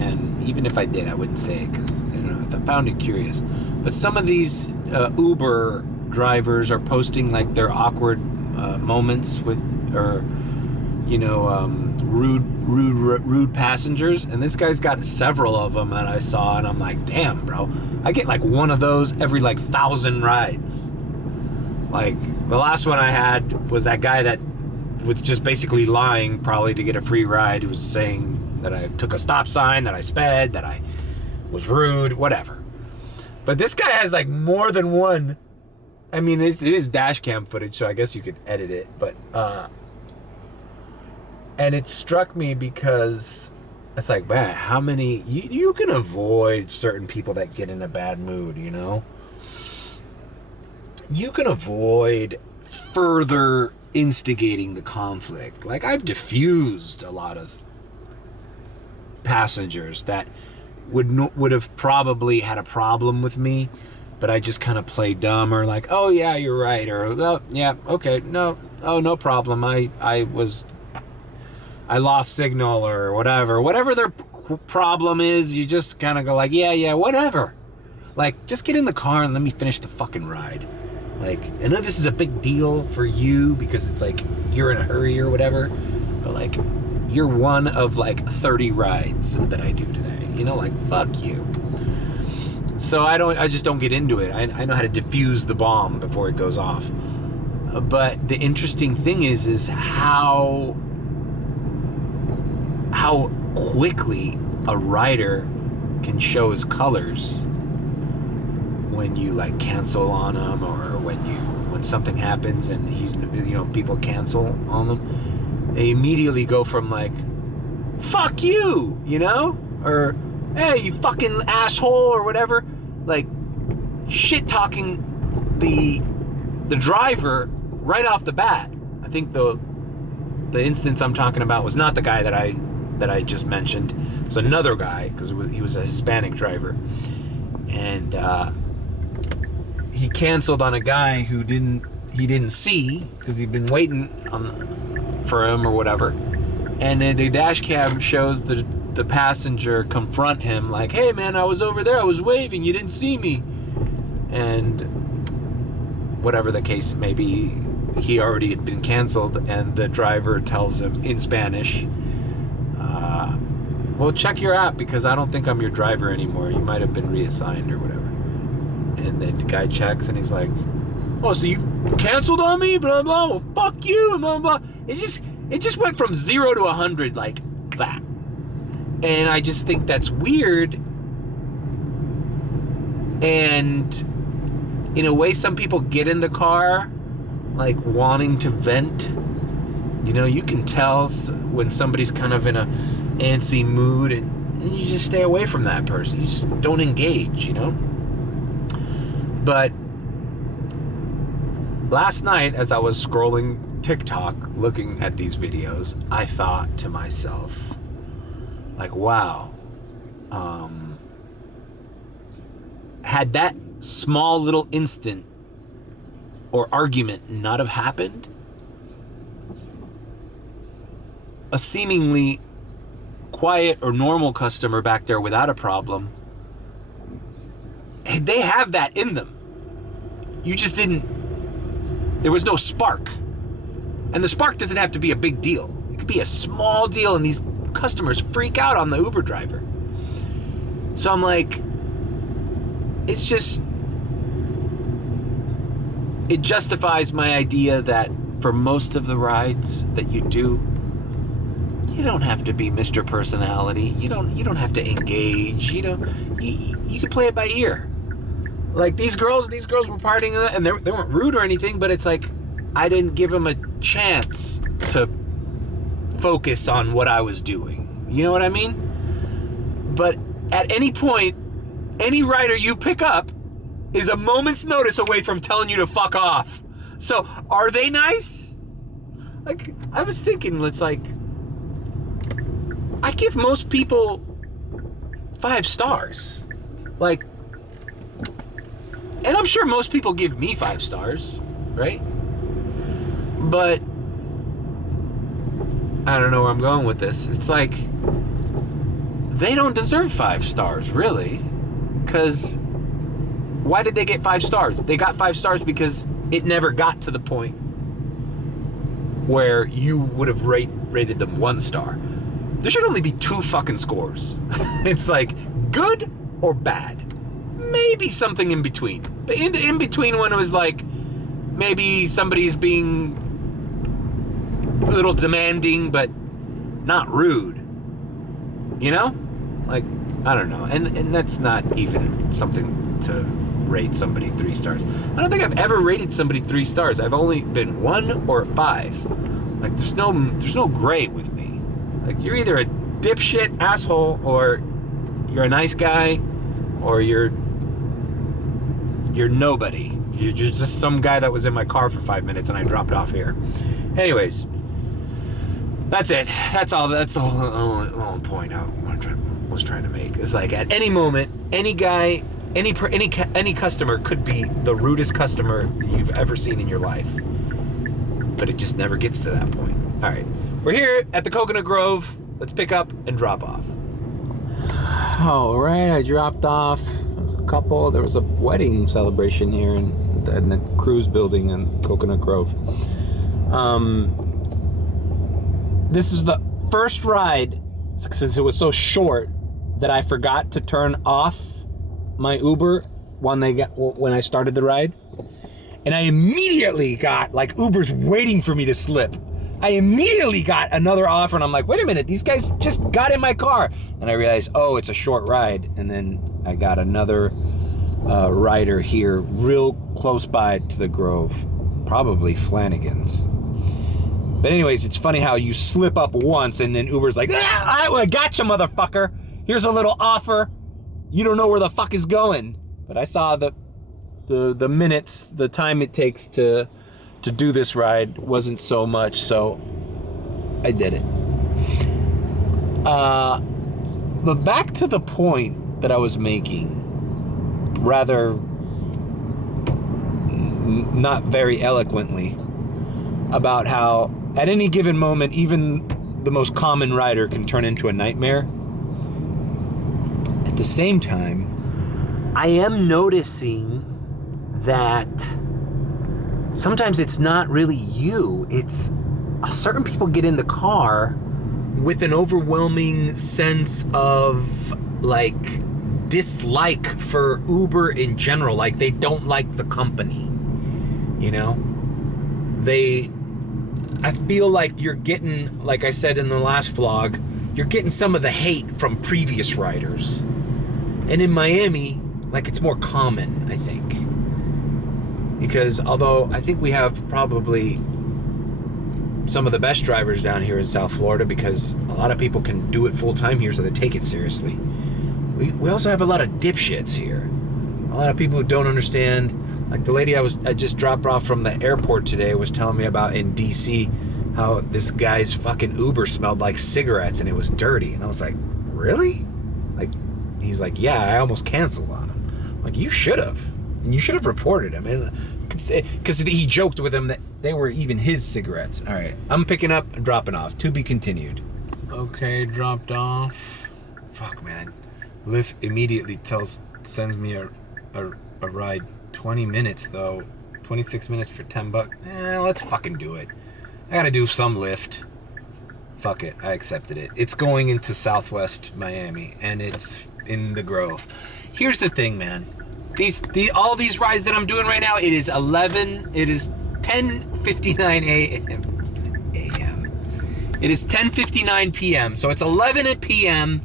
and even if I did, I wouldn't say it because I found it curious. But some of these Uber drivers are posting like their awkward moments with, or rude passengers, and this guy's got several of them that I saw, and I'm like, damn, bro, I get like one of those every like 1,000 rides. Like, the last one I had was that guy that was just basically lying, probably to get a free ride. He was saying that I took a stop sign, that I sped, that I was rude, whatever. But this guy has like more than one. I mean, it is dash cam footage, so I guess you could edit it, but and it struck me because it's like, man, how many you can avoid certain people that get in a bad mood, you know? You can avoid further instigating the conflict. Like, I've diffused a lot of passengers that would have probably had a problem with me, but I just kind of play dumb, or like, oh yeah, you're right, or oh yeah, okay, no, oh no problem, I lost signal, or whatever their problem is. You just kind of go like, yeah, whatever. Like, just get in the car and let me finish the fucking ride. Like, I know this is a big deal for you because it's like you're in a hurry or whatever, but like, you're one of like 30 rides that I do today. You know, like, fuck you. So I just don't get into it. I know how to diffuse the bomb before it goes off. But the interesting thing is how quickly a rider can show his colors when you like cancel on them, or when something happens and people cancel on them. They immediately go from like, fuck you, or hey, you fucking asshole, or whatever, like shit talking the driver right off the bat, I think the instance I'm talking about was not the guy that I just mentioned. It was another guy, because he was a Hispanic driver, and he canceled on a guy who he didn't see, because he'd been waiting for him or whatever. And then the dash cam shows the passenger confront him like, "Hey man, I was over there, I was waving, you didn't see me." And whatever the case may be, he already had been canceled, and the driver tells him in Spanish, "Well, check your app, because I don't think I'm your driver anymore. You might have been reassigned or whatever." And the guy checks, and he's like, "Oh, so you canceled on me? Blah blah. Well, fuck you." Blah blah. It just went from 0 to 100 like that, and I just think that's weird. And in a way, some people get in the car like wanting to vent. You know, you can tell when somebody's kind of in a antsy mood, and you just stay away from that person. You just don't engage, you know? But last night, as I was scrolling TikTok looking at these videos, I thought to myself, like, wow, had that small little instant or argument not have happened, a seemingly quiet or normal customer back there without a problem, they have that in them. You just didn't, there was no spark. And the spark doesn't have to be a big deal. It could be a small deal, and these customers freak out on the Uber driver. So I'm like, it's just, it justifies my idea that for most of the rides that you do, you don't have to be Mr. Personality. You don't have to engage. You can play it by ear. Like these girls were partying, and they weren't rude or anything, but it's like I didn't give them a chance to focus on what I was doing. You know what I mean? But at any point, any rider you pick up is a moment's notice away from telling you to fuck off. So are they nice? Like, I was thinking, it's like, I give most people 5 stars. Like, and I'm sure most people give me 5 stars, right? But I don't know where I'm going with this. It's like, they don't deserve 5 stars, really. Because why did they get 5 stars? They got 5 stars because it never got to the point where you would have rated them 1 star. There should only be 2 fucking scores. It's like good or bad. Maybe something in between. But in between one, it was like maybe somebody's being a little demanding, but not rude. You know? Like, I don't know. And that's not even something to rate somebody 3 stars. I don't think I've ever rated somebody 3 stars. I've only been 1 or 5. Like, there's no gray with me. Like, you're either a dipshit asshole, or you're a nice guy, or you're nobody. You're just some guy that was in my car for 5 minutes and I dropped off here. Anyways, that's it. That's all. That's the whole point I was trying to make. It's like, at any moment, any guy, any customer could be the rudest customer you've ever seen in your life. But it just never gets to that point. All right. We're here at the Coconut Grove. Let's pick up and drop off. All right, I dropped off a couple. There was a wedding celebration here in the cruise building in Coconut Grove. This is the first ride, since it was so short, that I forgot to turn off my Uber when I started the ride. And I immediately got, like, Uber's waiting for me to slip. I immediately got another offer, and I'm like, wait a minute, these guys just got in my car. And I realized, oh, it's a short ride. And then I got another rider here real close by to the Grove, probably Flanagan's. But anyways, it's funny how you slip up once and then Uber's like, I gotcha, motherfucker. Here's a little offer. You don't know where the fuck is going. But I saw the minutes, the time it takes to to do this ride wasn't so much, so I did it. But back to the point that I was making, rather not very eloquently, about how at any given moment, even the most common rider can turn into a nightmare. At the same time, I am noticing that sometimes it's not really you. It's certain people get in the car with an overwhelming sense of like dislike for Uber in general. Like they don't like the company, you know? I feel like you're getting, like I said in the last vlog, you're getting some of the hate from previous riders. And in Miami, like it's more common, I think. Because although I think we have probably some of the best drivers down here in South Florida, because a lot of people can do it full time here, so they take it seriously. We also have a lot of dipshits here. A lot of people who don't understand. Like the lady I just dropped off from the airport today was telling me about in DC how this guy's fucking Uber smelled like cigarettes and it was dirty. And I was like, really? Like, he's like, yeah, I almost canceled on him. I'm like, you should have. And you should have reported him. Because he joked with him that they were even his cigarettes. All right, I'm picking up and dropping off. To be continued. Okay, dropped off. Fuck, man. Lyft immediately sends me a ride. 20 minutes though. 26 minutes for $10. Let's fucking do it. I gotta do some Lyft. Fuck it, I accepted it. It's going into Southwest Miami and it's in the Grove. Here's the thing, man. All these rides that I'm doing right now, it is 10:59 a.m. It is 10:59 p.m. So it's 11 p.m.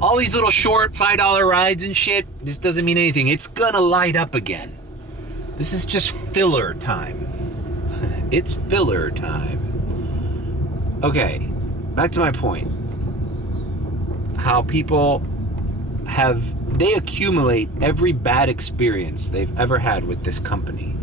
All these little short $5 rides and shit, this doesn't mean anything. It's gonna light up again. This is just filler time. It's filler time. Okay, back to my point. How people they accumulate every bad experience they've ever had with this company.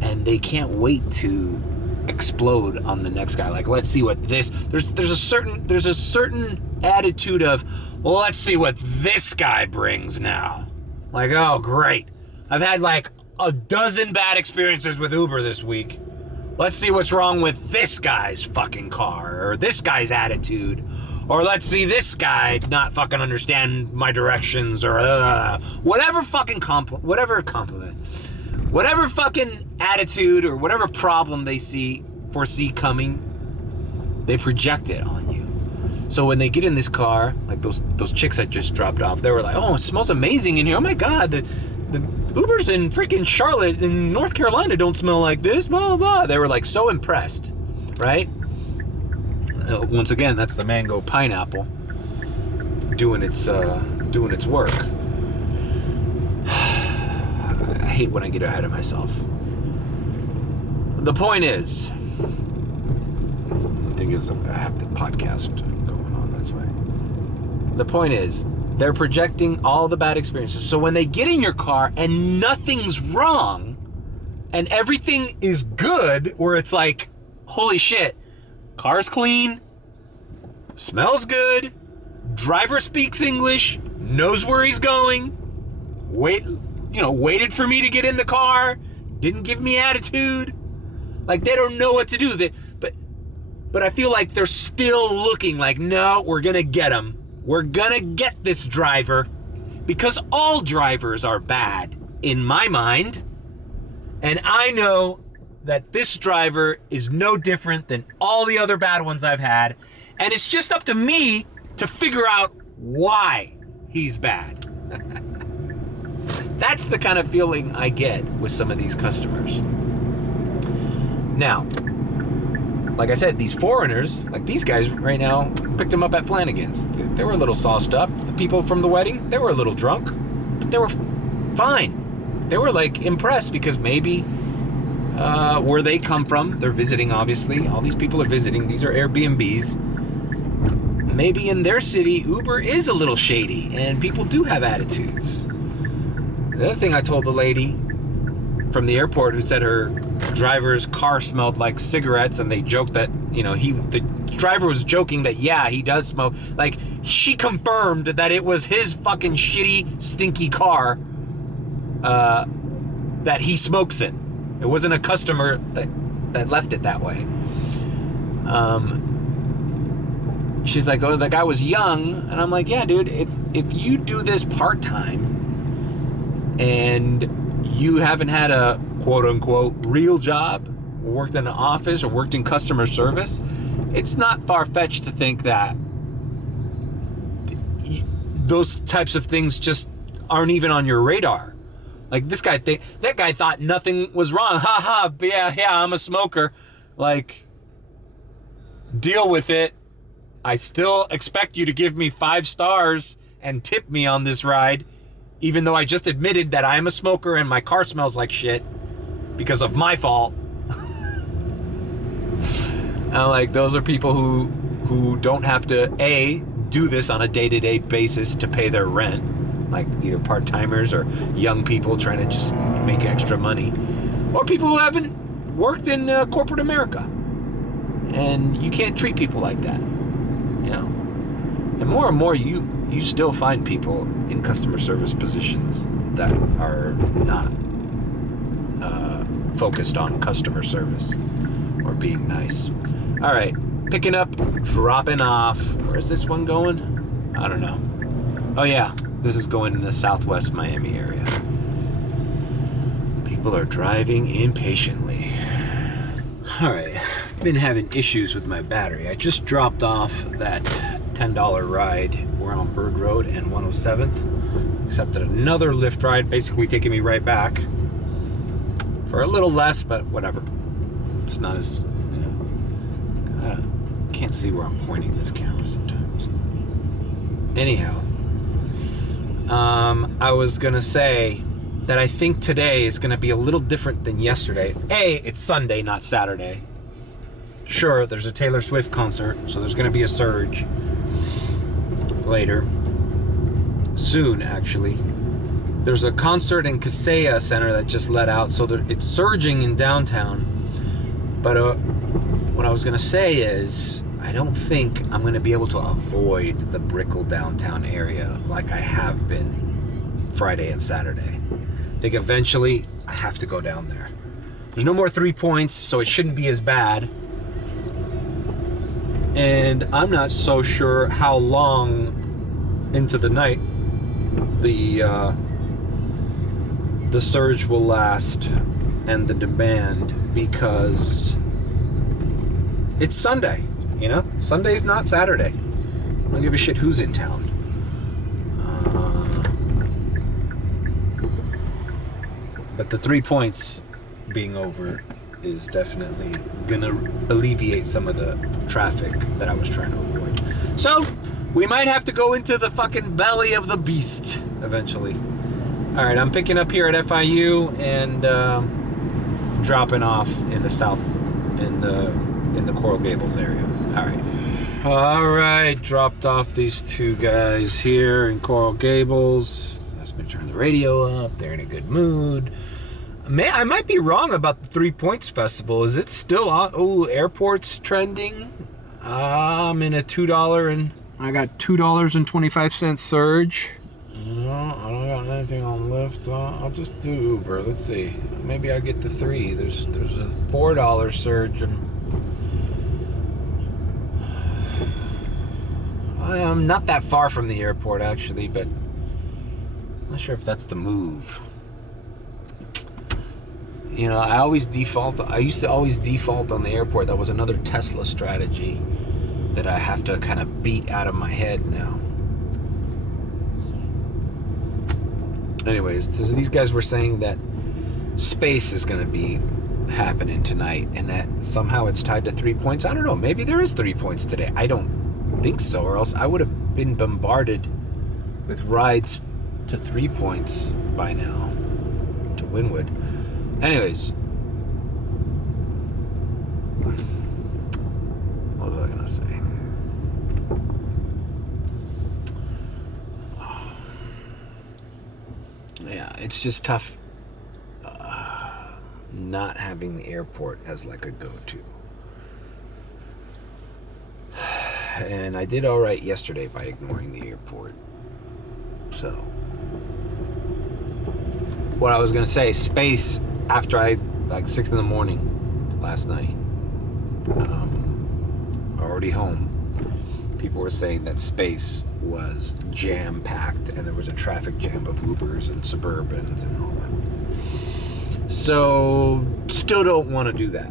And they can't wait to explode on the next guy. Like, let's see what there's a certain attitude of, well, let's see what this guy brings now. Like, oh great, I've had like a dozen bad experiences with Uber this week. Let's see what's wrong with this guy's fucking car or this guy's attitude, or let's see this guy not fucking understand my directions, or whatever fucking whatever fucking attitude or whatever problem they foresee coming, they project it on you. So when they get in this car, like those chicks I just dropped off, they were like, oh, it smells amazing in here. Oh my God, the Ubers in freaking Charlotte and North Carolina don't smell like this, blah, blah, blah. They were like so impressed, right? Once again, that's the mango pineapple doing its work. I hate when I get ahead of myself. The point is, I think I have the podcast going on, that's why. The point is, they're projecting all the bad experiences. So when they get in your car and nothing's wrong and everything is good, where it's like, holy shit, car's clean, smells good, driver speaks English, knows where he's going, waited for me to get in the car, didn't give me attitude. Like, they don't know what to do. But I feel like they're still looking like, no, we're gonna get him. We're gonna get this driver, because all drivers are bad in my mind. And I know that this driver is no different than all the other bad ones I've had. And it's just up to me to figure out why he's bad. That's the kind of feeling I get with some of these customers. Now, like I said, these foreigners, like these guys right now, picked them up at Flanagan's. They were a little sauced up. The people from the wedding, they were a little drunk, but they were fine. They were like impressed because maybe where they come from, they're visiting, obviously. All these people are visiting. These are Airbnbs. Maybe in their city, Uber is a little shady and people do have attitudes. The other thing I told the lady from the airport who said her driver's car smelled like cigarettes, and they joked that, you know, the driver was joking that, yeah, he does smoke. Like, she confirmed that it was his fucking shitty, stinky car that he smokes in. It wasn't a customer that left it that way. She's like, oh, the guy was young. And I'm like, yeah, dude, if you do this part-time and you haven't had a quote-unquote real job, or worked in an office, or worked in customer service, it's not far-fetched to think that those types of things just aren't even on your radar. Like, that guy thought nothing was wrong. Ha ha, yeah, I'm a smoker. Like, deal with it. I still expect you to give me 5 stars and tip me on this ride, even though I just admitted that I'm a smoker and my car smells like shit because of my fault. And like, those are people who don't have to, A, do this on a day-to-day basis to pay their rent, like either part-timers or young people trying to just make extra money, or people who haven't worked in corporate America. And you can't treat people like that, you know? And more, you still find people in customer service positions that are not focused on customer service or being nice. All right, picking up, dropping off. Where's this one going? I don't know. Oh yeah, this is going in the southwest Miami area. People are driving impatiently. All right, been having issues with my battery. I just dropped off that $10 ride. We're on Bird Road and 107th. Accepted another Lyft ride, basically taking me right back for a little less, but whatever. It's not as, you know, can't see where I'm pointing this camera sometimes. Anyhow, I was gonna say that I think today is gonna be a little different than yesterday. A, it's Sunday, not Saturday. Sure, there's a Taylor Swift concert, so there's gonna be a surge later. Soon, actually. There's a concert in Kaseya Center that just let out, so it's surging in downtown. But what I was gonna say is, I don't think I'm gonna be able to avoid the Brickell downtown area like I have been Friday and Saturday. I think eventually I have to go down there. There's no more 3 points, so it shouldn't be as bad. And I'm not so sure how long into the night the surge will last and the demand, because it's Sunday, you know? Sunday's not Saturday. I don't give a shit who's in town. But the 3 points being over is definitely gonna alleviate some of the traffic that I was trying to avoid. So, we might have to go into the fucking belly of the beast eventually. All right, I'm picking up here at FIU and dropping off in the south, in the Coral Gables area. All right, dropped off these two guys here in Coral Gables. Let's turn the radio up. They're in a good mood. Man, I might be wrong about the 3 Points Festival. Is it still on? Oh, airport's trending. I'm in a $2 and I got $2.25 surge. No, I don't got anything on Lyft. I'll just do Uber. Let's see. Maybe I get the 3. There's a $4 surge. And I'm not that far from the airport actually, but I'm not sure if that's the move. You know, I used to always default on the airport. That was another Tesla strategy that I have to kind of beat out of my head now. Anyways, these guys were saying that space is going to be happening tonight and that somehow it's tied to 3 points. I don't know. Maybe there is 3 points today. I don't think so, or else I would have been bombarded with rides to 3 points by now to Wynwood. Anyways, what was I gonna say? Yeah, it's just tough. not having the airport as like a go-to. And I did all right yesterday by ignoring the airport. So, what I was gonna say, space, after like 6 in the morning last night, already home, people were saying that space was jam-packed and there was a traffic jam of Ubers and Suburbans and all that. So, still don't want to do that.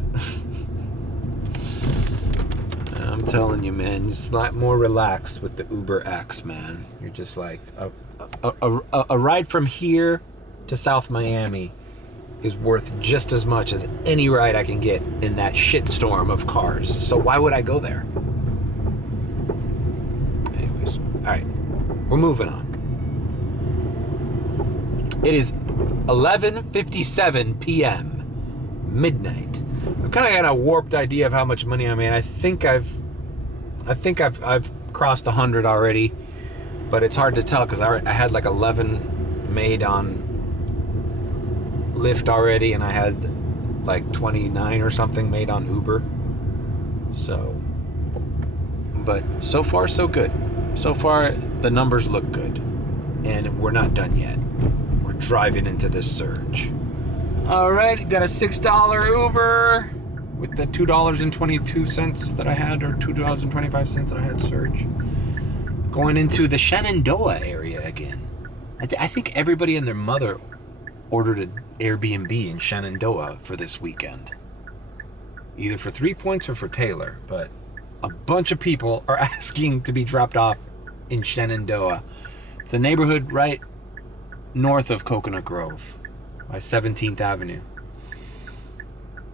I'm telling you, man, just like more relaxed with the Uber X, man. You're just like a ride from here to South Miami is worth just as much as any ride I can get in that shitstorm of cars. So why would I go there? Anyways, all right, we're moving on. It is 11:57 p.m. midnight. I've kind of got a warped idea of how much money I made. I think I've crossed 100 already, but it's hard to tell because I had like 11 made on Lyft already, and I had like 29 or something made on Uber. So, but so far so good. So far the numbers look good, and we're not done yet. We're driving into this surge. All right, got a $6 Uber with the $2.22 that I had, or $2.25 that I had surge. Going into the Shenandoah area again. I think everybody and their mother ordered an Airbnb in Shenandoah for this weekend. Either for 3 Points or for Taylor, but a bunch of people are asking to be dropped off in Shenandoah. It's a neighborhood right north of Coconut Grove by 17th Avenue.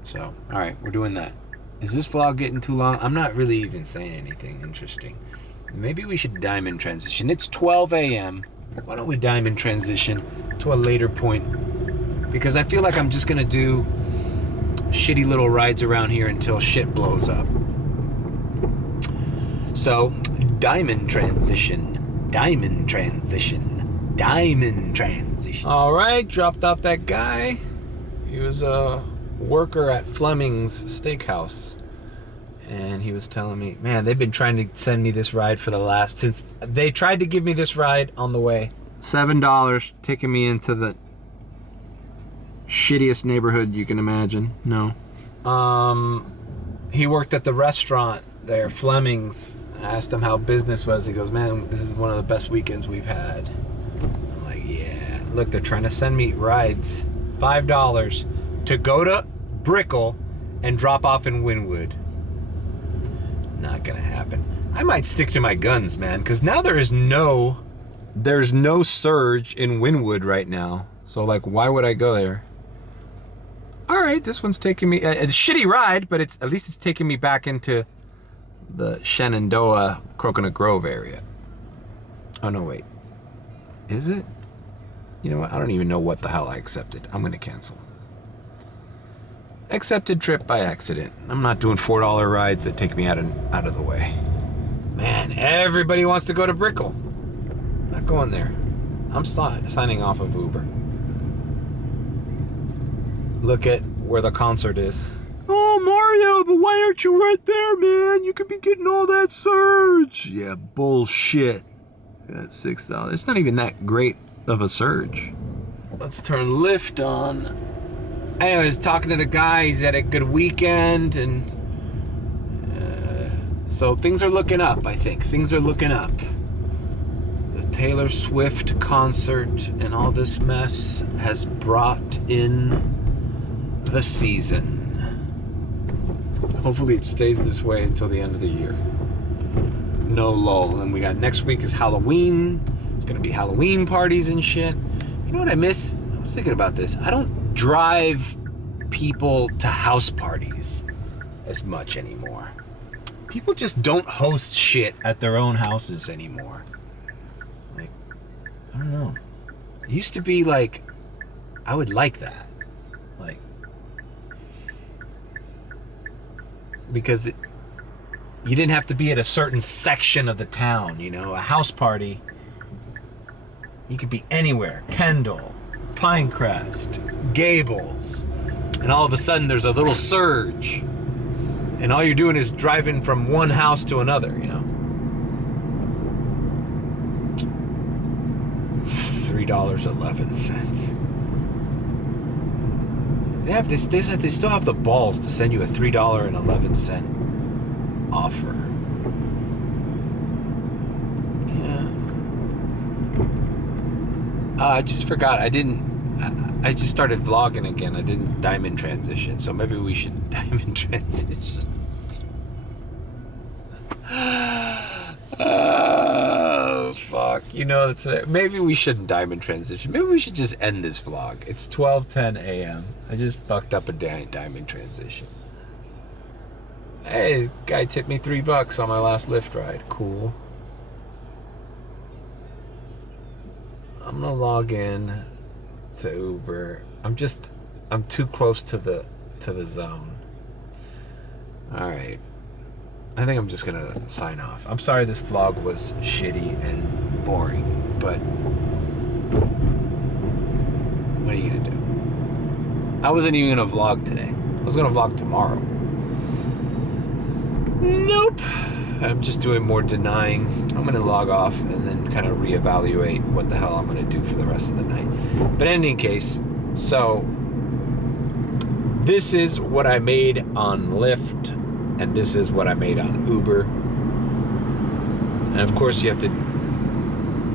So, all right, we're doing that. Is this vlog getting too long? I'm not really even saying anything interesting. Maybe we should diamond transition. It's 12 a.m. Why don't we diamond transition to a later point? Because I feel like I'm just gonna do shitty little rides around here until shit blows up. So, diamond transition, diamond transition, diamond transition. All right, dropped off that guy. He was a worker at Fleming's Steakhouse, and he was telling me, man, they've been trying to send me this ride for the last, since they tried to give me this ride on the way. $7 taking me into the shittiest neighborhood you can imagine. No. He worked at the restaurant there, Fleming's. I asked him how business was. He goes, man, this is one of the best weekends we've had. I'm like, yeah. Look, they're trying to send me rides, $5 to go to Brickell and drop off in Wynwood. Not gonna happen. I might stick to my guns, man, because now there's no surge in Wynwood right now. So like, why would I go there? All right, this one's taking me, a shitty ride, but at least it's taking me back into the Shenandoah, Coconut Grove area. Oh no, wait. Is it? You know what? I don't even know what the hell I accepted. I'm gonna cancel. Accepted trip by accident. I'm not doing $4 rides that take me out of the way. Man, everybody wants to go to Brickell. Not going there. I'm signing off of Uber. Look at where the concert is. Oh, Mario, but why aren't you right there, man? You could be getting all that surge. Yeah, bullshit. Got $6. It's not even that great of a surge. Let's turn Lyft on. I was talking to the guy. He's had a good weekend, and so things are looking up, I think. Things are looking up. The Taylor Swift concert and all this mess has brought in the season. Hopefully it stays this way until the end of the year. No lull. And we got next week is Halloween. It's gonna be Halloween parties and shit. You know what I miss? I was thinking about this. I don't drive people to house parties as much anymore. People just don't host shit at their own houses anymore. Like, I don't know. It used to be like, I would like that. Like, because you didn't have to be at a certain section of the town, you know? A house party, you could be anywhere. Kendall, Pinecrest, Gables, And all of a sudden there's a little surge. And all you're doing is driving from one house to another, you know. $3.11. They still have the balls to send you a $3.11 offer. Yeah. I just forgot. I just started vlogging again. I didn't diamond transition, so maybe we should diamond transition. Oh, fuck. You know, maybe we shouldn't diamond transition. Maybe we should just end this vlog. It's 12:10 a.m. I just fucked up a diamond transition. Hey, this guy tipped me $3 on my last Lyft ride. Cool. I'm gonna log in to Uber. I'm too close to the zone. All right. I think I'm just gonna sign off. I'm sorry this vlog was shitty and boring, but what are you gonna do? I wasn't even gonna vlog today. I was gonna vlog tomorrow. Nope. I'm just doing more denying. I'm gonna log off and then kind of reevaluate what the hell I'm gonna do for the rest of the night. But in any case, so this is what I made on Lyft, and this is what I made on Uber. And of course you have to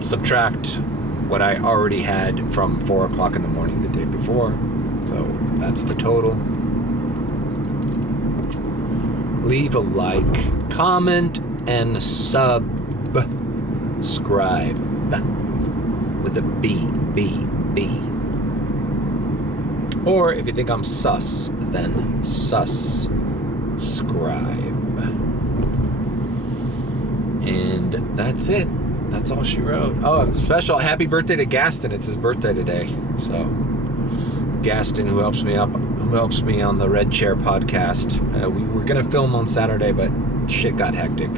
subtract what I already had from 4 o'clock in the morning the day before. So that's the total. Leave a like, comment, and subscribe with a B. Or if you think I'm sus, then subscribe. And that's it. That's all she wrote. Oh, special happy birthday to Gaston. It's his birthday today. So Gaston, who helps me on the Red Chair podcast. We were gonna film on Saturday, but shit got hectic.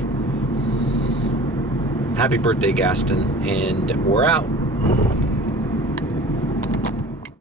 Happy birthday, Gaston, and we're out.